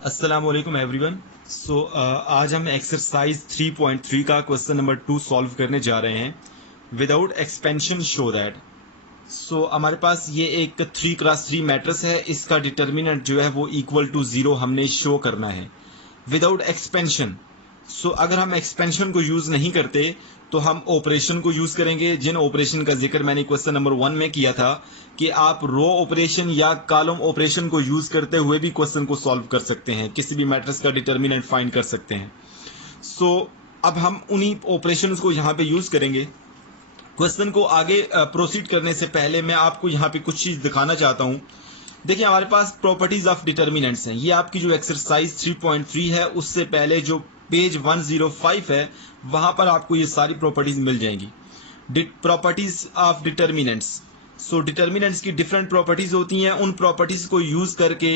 अस्सलाम वालेकुम एवरीवन। आज हम एक्सरसाइज 3.3 का क्वेश्चन नंबर 2 सॉल्व करने जा रहे हैं। Without expansion show that. हमारे पास ये एक 3x3 मैट्रिक्स है, इसका डिटर्मिनेंट जो है वो इक्वल टू 0 हमने शो करना है विदाउट एक्सपेंशन। अगर हम एक्सपेंशन को यूज नहीं करते तो हम ऑपरेशन को यूज करेंगे, जिन ऑपरेशन का जिक्र मैंने क्वेश्चन नंबर 1 में किया था कि आप रो ऑपरेशन या कॉलम ऑपरेशन को यूज करते हुए भी क्वेश्चन को सॉल्व कर सकते हैं, किसी भी मैट्रिक्स का डिटर्मिनेंट फाइंड कर सकते हैं। अब हम उन्हीं ऑपरेशन को यहाँ पे यूज करेंगे। क्वेश्चन को आगे प्रोसीड करने से पहले मैं आपको यहाँ पे कुछ चीज दिखाना चाहता हूँ। देखिए, हमारे पास प्रॉपर्टीज ऑफ डिटर्मिनेंट्स हैं। ये आपकी जो एक्सरसाइज 3.3 है उससे पहले जो पेज 105 है वहां पर आपको ये सारी प्रॉपर्टीज मिल जाएंगी। Properties of determinants. डिटर्मिनेंट्स की डिफरेंट प्रॉपर्टीज होती हैं। उन प्रॉपर्टीज को यूज करके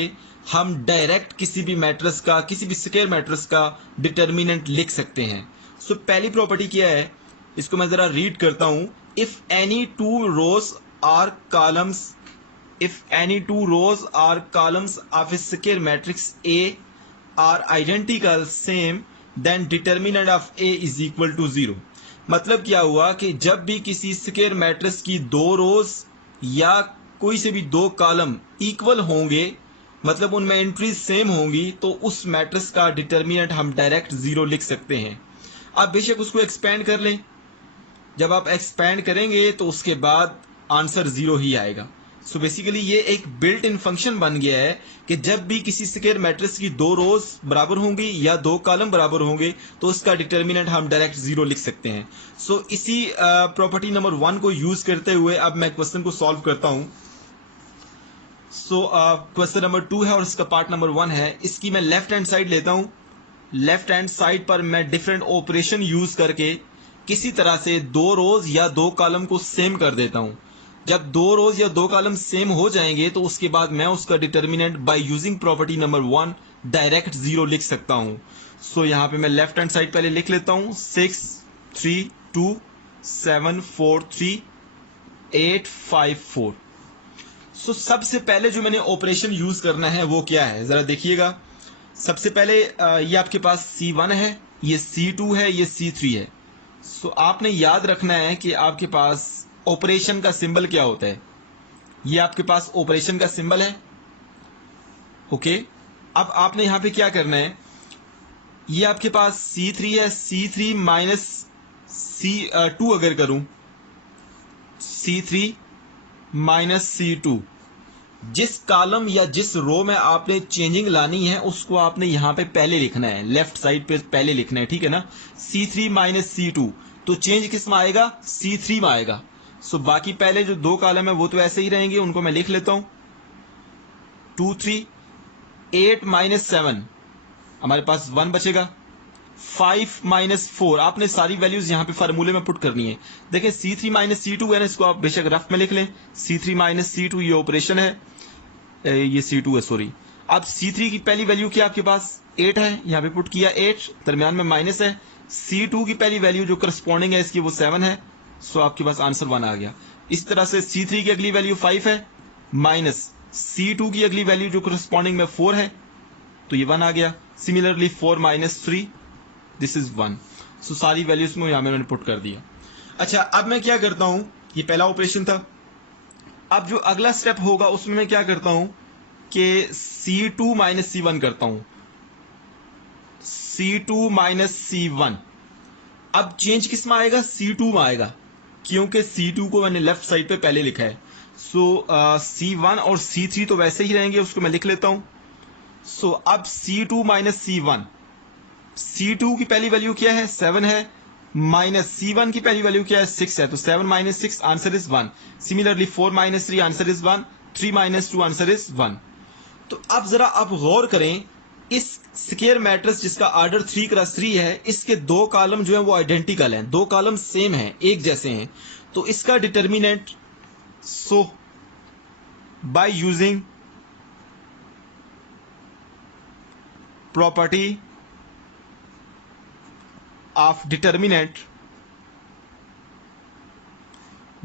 हम डायरेक्ट किसी भी मैट्रिक्स का, किसी भी स्क्वायर मैट्रिक्स का डिटर्मिनेंट लिख सकते हैं। पहली प्रॉपर्टी क्या है, इसको मैं जरा रीड करता हूं। If any two rows are columns if any two rows or columns of a square matrix A are identical same then determinant of A is equal to 0। मतलब क्या हुआ कि जब भी किसी स्क्वायर मैट्रिक्स की दो रोज या कोई से भी दो कॉलम इक्वल होंगे, मतलब उनमें एंट्रीज सेम होंगी, तो उस मैट्रिक्स का डिटर्मिनेंट हम डायरेक्ट 0 लिख सकते हैं। आप बेशक उसको एक्सपेंड कर लें, जब आप एक्सपेंड करेंगे तो उसके बाद आंसर 0 ही आएगा। बेसिकली ये एक बिल्ट इन फंक्शन बन गया है कि जब भी किसी स्क्वायर मैट्रिक्स की दो रोज बराबर होंगी या दो कॉलम बराबर होंगे तो उसका डिटर्मिनेंट हम डायरेक्ट 0 लिख सकते हैं। इसी प्रॉपर्टी नंबर 1 को यूज करते हुए अब मैं क्वेश्चन को सॉल्व करता हूं। क्वेश्चन नंबर 2 है और इसका पार्ट नंबर 1 है। इसकी मैं लेफ्ट हैंड साइड लेता हूं। लेफ्ट हैंड साइड पर मैं डिफरेंट ऑपरेशन यूज करके किसी तरह से दो रोज या दो कॉलम को सेम कर देता हूं। जब दो रोज या दो कॉलम सेम हो जाएंगे तो उसके बाद मैं उसका determinant by using property number 1 direct 0 लिख सकता हूं। यहां पे मैं लेफ्ट हैंड साइड पहले लिख लेता हूं। 6 3 2 7 4 3 8 5 4। सबसे पहले जो मैंने ऑपरेशन यूज करना है वो क्या है, जरा देखिएगा। सबसे पहले ये आपके पास C1 है, ये C2 है, ये C3 है। आपने याद रखना है कि आपके पास ऑपरेशन का सिंबल क्या होता है। ये आपके पास ऑपरेशन का सिंबल है। ओके, अब आपने यहां पे क्या करना है, ये आपके पास C3 है। C3 माइनस C2 अगर करूं, C3 माइनस C2, जिस कॉलम या जिस रो में आपने चेंजिंग लानी है उसको आपने यहां पे पहले लिखना है, लेफ्ट साइड पे पहले लिखना है, ठीक है ना। C3 माइनस C2, तो चेंज किस में आएगा, C3 में आएगा। बाकी पहले जो दो कॉलम है वो तो ऐसे ही रहेंगे, उनको मैं लिख लेता हूं। 2 3 8 माइनस 7, हमारे पास 1 बचेगा। 5 माइनस 4, आपने सारी वैल्यूज यहां पे फार्मूले में पुट करनी है। देखें C3 माइनस C2 है ना, इसको आप बेशक रफ में लिख लें। C3 माइनस C2 ये ऑपरेशन है, ये C2 है, सॉरी। अब C3 की पहली वैल्यू क्या आपके पास 8 है, यहां पे पुट किया 8, दरमियान में माइनस है। C2 की पहली वैल्यू जो करस्पॉन्डिंग है इसकी वो 7 है। आपके पास आंसर 1 आ गया। इस तरह से C3 की अगली वैल्यू 5 है, माइनस C2 की अगली वैल्यू जो करस्पॉन्डिंग में 4 है, तो ये 1 आ गया। Similarly 4 minus 3, this is 1। सारी वैल्यूज में यहां मैंने पुट कर दिया। अच्छा, अब मैं क्या करता हूं, ये पहला ऑपरेशन था। अब जो अगला स्टेप होगा उसमें मैं क्या करता हूं कि C2 माइनस C1 करता हूं। C2 माइनस C1, अब चेंज किस में आएगा, C2 में आएगा, क्योंकि C2 को मैंने लेफ्ट साइड पे पहले लिखा है। C1 और C3 तो वैसे ही रहेंगे, उसको मैं लिख लेता हूं। अब C2 माइनस C1, C2 की पहली वैल्यू क्या है, 7 है, माइनस C1 की पहली वैल्यू क्या है, 6 है, तो 7 minus 6 answer is 1। Similarly 4 minus 3 answer is 1, 3 minus 2 answer is 1। तो अब जरा आप गौर करें, इस स्क्वायर मैट्रिक्स जिसका ऑर्डर 3x3 है, इसके दो कॉलम जो है वो आइडेंटिकल हैं, दो कॉलम सेम हैं, एक जैसे हैं। तो इसका determinant, by using property of determinant,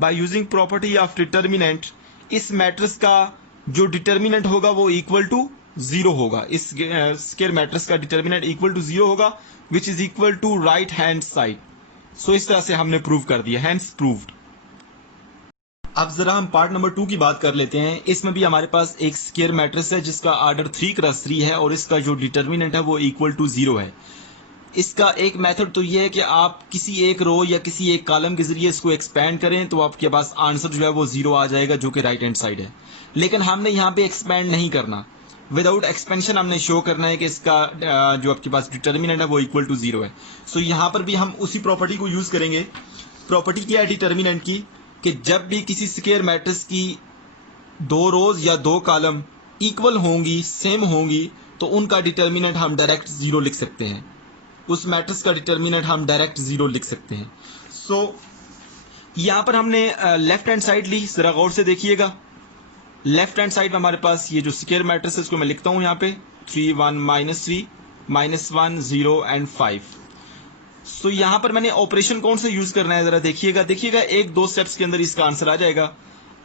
by using property of determinant, इस मैट्रिक्स का जो डिटर्मिनेंट होगा वो इक्वल टू जीरो होगा, इस स्क्वायर मैट्रिक्स का डिटर्मिनेंट इक्वल टू जीरो होगा, which is equal to right hand side. So इस तरह से हमने प्रूव कर दिया, हैंस प्रूव्ड। अब जरा हम पार्ट नंबर 2 की बात कर लेते हैं। इसमें भी हमारे पास एक स्क्वायर मैट्रिक्स है जिसका ऑर्डर 3 क्रॉस 3 है और इसका जो डिटर्मिनेंट है वो इक्वल टू जीरो है। इसका एक मेथड तो ये है कि आप किसी एक रो या किसी एक कॉलम के जरिए इसको एक्सपेंड करें तो आपके पास आंसर जो है वो जीरो आ जाएगा, जो कि राइट हैंड साइड है। लेकिन हमने यहाँ पे एक्सपेंड नहीं करना, विदाउट एक्सपेंशन हमने शो करना है कि इसका जो आपके पास डिटर्मिनेंट है वो इक्वल टू जीरो है। सो यहाँ पर भी हम उसी प्रॉपर्टी को यूज करेंगे। प्रॉपर्टी क्या है डिटर्मिनेंट की, कि जब भी किसी स्क्वायर मैट्रिक्स की दो रोज या दो कॉलम इक्वल होंगी, सेम होंगी, तो उनका डिटर्मिनेंट हम डायरेक्ट जीरो लिख सकते हैं। उस मैट्रिक्स का डिटर्मिनेंट हम डायरेक्ट जीरो लिख सकते हैं। सो यहां पर हमने लेफ्ट हैंड साइड ली, जरा गौर से देखिएगा। लेफ्ट हैंड साइड में हमारे पास ये जो स्क्वायर मैट्रिक्स है इसको मैं लिखता हूं यहाँ पे 3 1 -3 -1 0 एंड 5। सो यहां पर मैंने ऑपरेशन कौन सा यूज करना है जरा देखिएगा एक दो स्टेप्स के अंदर इसका आंसर आ जाएगा।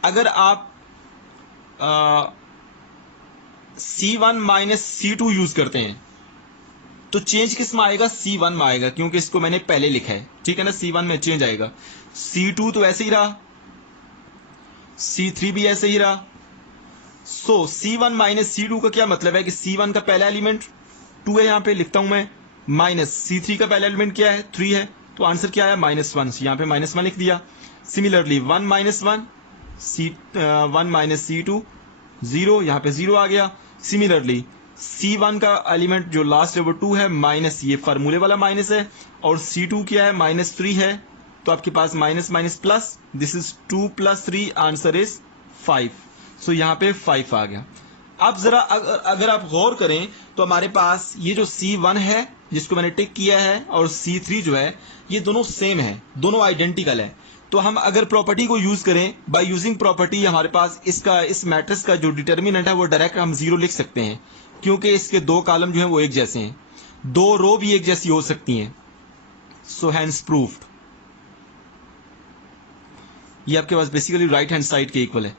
अगर आप C1 -C2 यूज करते हैं तो चेंज किस में आएगा, C1 में आएगा, क्योंकि इसको मैंने पहले लिखा है, ठीक है ना। C1 में चेंज आएगा, C2 तो ऐसे ही रहा, C3 भी ऐसे ही रहा। सो C1 -C2 का क्या मतलब है कि C1 का पहला एलिमेंट 2 है, यहां पे लिखता हूं मैं, माइनस C3 का पहला एलिमेंट क्या है, 3 है, तो आंसर क्या है -1। यहां पे -1 लिख दिया। सिमिलरली 1 -1 1 -C2 0, यहां पे 0 आ गया। सिमिलरली C1 का एलिमेंट जो लास्ट है वो 2 है, माइनस ये फार्मूले वाला माइनस है, और C2 क्या है -3 है, तो आपके पास minus minus plus, this is 2 + 3, answer is 5। So यहां पे 5 आ गया। अब जरा अगर आप गौर करें तो हमारे पास ये जो C1 है जिसको मैंने टिक किया है और C3 जो है ये दोनों सेम है, दोनों आइडेंटिकल है। तो हम अगर प्रॉपर्टी को यूज करें, बाय यूजिंग प्रॉपर्टी, हमारे पास इसका इस मैट्रिक्स का जो डिटर्मिनेंट है वो डायरेक्ट हम जीरो लिख सकते हैं, क्योंकि इसके दो कॉलम जो है वो एक जैसे हैं, दो रो भी एक जैसी हो सकती हैं। So hence proved. ये आपके पास बेसिकली राइट हैंड साइड के इक्वल है।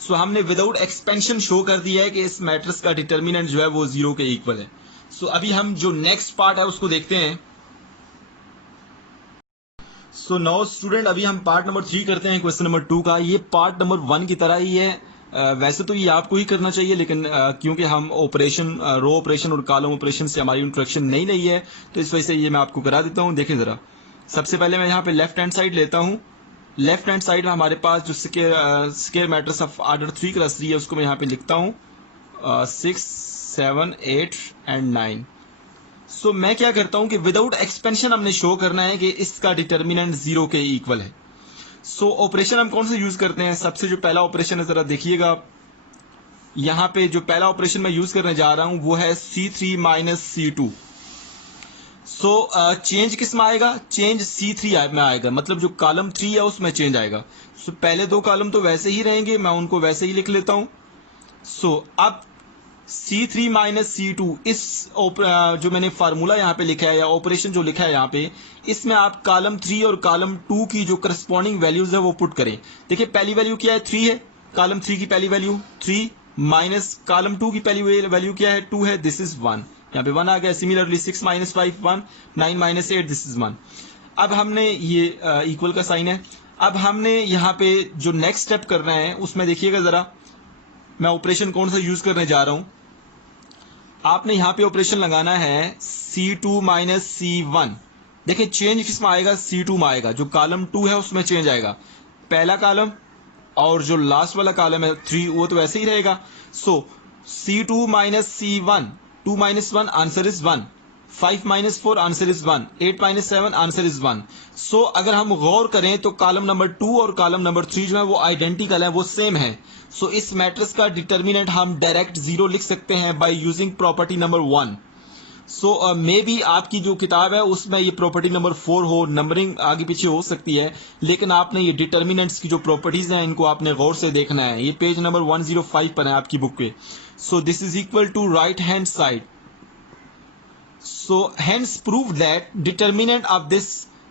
सो हमने विदाउट एक्सपेंशन शो कर दिया है कि इस मैट्रिक्स का डिटर्मिनेंट जो है वो जीरो के इक्वल है। सो अभी हम जो नेक्स्ट पार्ट है उसको देखते हैं। सो नाउ स्टूडेंट, अभी हम पार्ट नंबर 3 करते हैं क्वेश्चन नंबर 2 का। ये पार्ट नंबर 1 की तरह ही है। वैसे तो ये आपको ही करना चाहिए, लेकिन क्योंकि हम ऑपरेशन, रो ऑपरेशन और कॉलम ऑपरेशन से हमारी इंट्रोडक्शन नहीं है, तो इस वजह से ये मैं आपको करा देता हूँ। देखें जरा, सबसे पहले मैं यहाँ पे लेफ्ट हैंड साइड लेता हूँ। लेफ्ट हैंड साइड में हमारे पास जो square matrix of order 3 cross 3 है उसको मैं यहाँ पे लिखता हूँ 6 7 8 एंड 9। सो मैं क्या करता हूँ कि विदाउट एक्सपेंशन हमने शो करना है कि इसका डिटर्मिनेंट जीरो के इक्वल है। सो ऑपरेशन हम कौन सा यूज करते हैं, सबसे जो पहला ऑपरेशन है जरा देखिएगा। यहाँ पे जो पहला ऑपरेशन मैं यूज करने जा रहा हूँ वो है C3 -C2। सो चेंज किस में आएगा, चेंज C3 में आएगा, मतलब जो कॉलम 3 है उसमें चेंज आएगा। सो पहले दो कॉलम तो वैसे ही रहेंगे, मैं उनको वैसे ही लिख लेता हूं। सो अब C3 -C2, इस जो मैंने फार्मूला यहाँ पे लिखा है या ऑपरेशन जो लिखा है यहाँ पे, इसमें आप कॉलम 3 और कॉलम 2 की जो करस्पॉन्डिंग वैल्यूज है वो पुट करें। देखिए पहली वैल्यू क्या है, 3 है, कॉलम 3 की पहली वैल्यू 3, माइनस कॉलम 2 की पहली वैल्यू क्या है, 2 है, दिस इज 1, यहाँ पे 1 आ गया। Similarly 6 - 5 1, 9 - 8, this is 1। अब हमने ये इक्वल का साइन है। अब हमने यहाँ पे जो नेक्स्ट स्टेप करना है उसमें देखिएगा जरा, मैं ऑपरेशन कौन सा यूज करने जा रहा हूं। आपने यहाँ पे ऑपरेशन लगाना है C2 -C1। देखिए चेंज किसमें आएगा, C2 में आएगा, जो कॉलम 2 है उसमें चेंज आएगा। पहला कॉलम और जो लास्ट वाला कॉलम है 3 वो तो वैसे ही रहेगा। सो C2 -C1, 2 - 1, answer is 1, 5 - 4, answer is 1, 8 - 7, answer is 1। सो अगर हम गौर करें तो कॉलम नंबर 2 और कॉलम नंबर 3 जो है वो आइडेंटिकल है, वो सेम है। सो इस मैट्रिक्स का डिटर्मिनेंट हम डायरेक्ट जीरो लिख सकते हैं by using property number 1। So may be आपकी जो किताब है उसमें ये प्रॉपर्टी नंबर 4 हो, नंबरिंग आगे पीछे हो सकती है, लेकिन आपने ये डिटर्मिनेंट्स की जो प्रॉपर्टीज हैं इनको आपने गौर से देखना है। ये पेज नंबर 105 पर है आपकी बुक पे। So this is equal to right hand side. So hence proved that determinant of this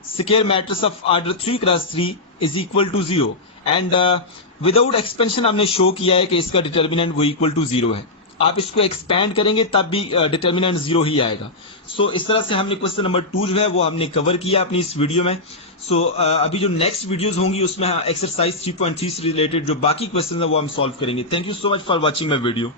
square matrix of order 3 × 3 is equal to 0 and without expansion हमने शो किया है कि इसका डिटर्मिनेंट वो इक्वल टू 0 है। आप इसको एक्सपैंड करेंगे तब भी डिटर्मिनेंट 0 ही आएगा। सो इस तरह से हमने क्वेश्चन नंबर 2 जो है वो हमने कवर किया अपनी इस वीडियो में। सो अभी जो नेक्स्ट वीडियोस होंगी उसमें एक्सरसाइज 3.3 से रिलेटेड जो बाकी क्वेश्चन है वो हम सॉल्व करेंगे। Thank you so much for watching my video.